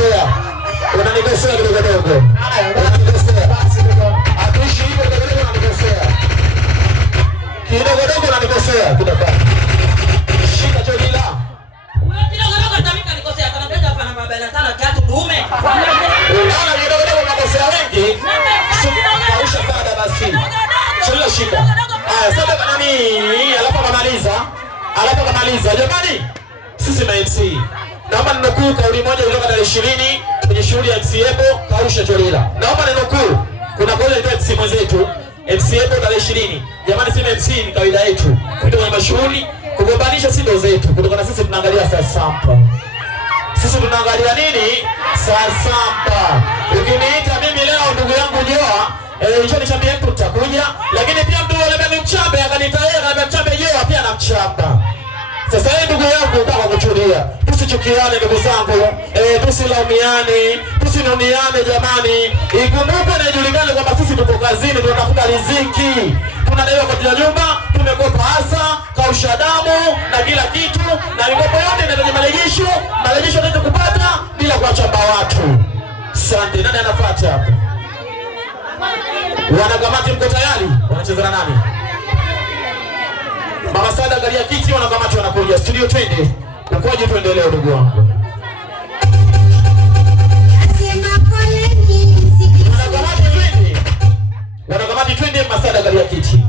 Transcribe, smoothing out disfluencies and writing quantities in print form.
unanikosea. Unanikosea kidogo. Haya, unanikosea. Basi ndio. Atuishi hivyo kidogo unanikosea. Kidogo unanikosea kidogo. Shika Jolila. Wewe kidogo tamika nikosea kana bega hapa na mabaya tano tatu dume. Unaona kidogo unakosea wengi. Kausha kada basi. Jolila shika. Haya, sasa kana nini? Alafu kamaliza. Jamani, sisi na MC. Naomba ninukuu kauli moja kutoka tarehe 20 kwenye shughuli ya MC Ebo Kausha Jolila. Naomba ninukuu. Kuna kauli ya MC mwenzetu, MC Ebo tarehe 20. Jamani, sisi MC ni kawaida yetu. Kutoka kwenye mashughuli kugombanisha si ndo zetu. Kutoka na sisi tunaangalia saa samba. Sisi tunaangalia nini? Saa samba. Ukiniita mimi leo ndugu yangu Joa, hicho ni chambia yetu tutakuja, lakini pia mtu yule mimi mchambe akanita yeye na mchambe Joa pia na mchamba. Sasa yeye ndugu yangu nataka kuchuria. Tusichukiane ndugu zangu. Tusilaumiane, tusinoniane jamani. Ikumbuke na ijulikane kwamba sisi tuko kazini tunatafuta riziki. Tunadaiwa kwa kila nyumba, tumekopa hasa, kausha damu na kila kitu na mikopo yote inatoka marejesho. Marejesho tunaweza kupata bila kuachamba watu. Asante. Nani anafuata hapo? Wanakamati mko tayari? Wanacheza na nani? Mama Sada angalia kiti, wanakamati wanakuja. Studio twende. Ukoje tuendelee ndugu wangu? Wanakamati twende. Wanakamati twende, Mama Sada angalia kiti.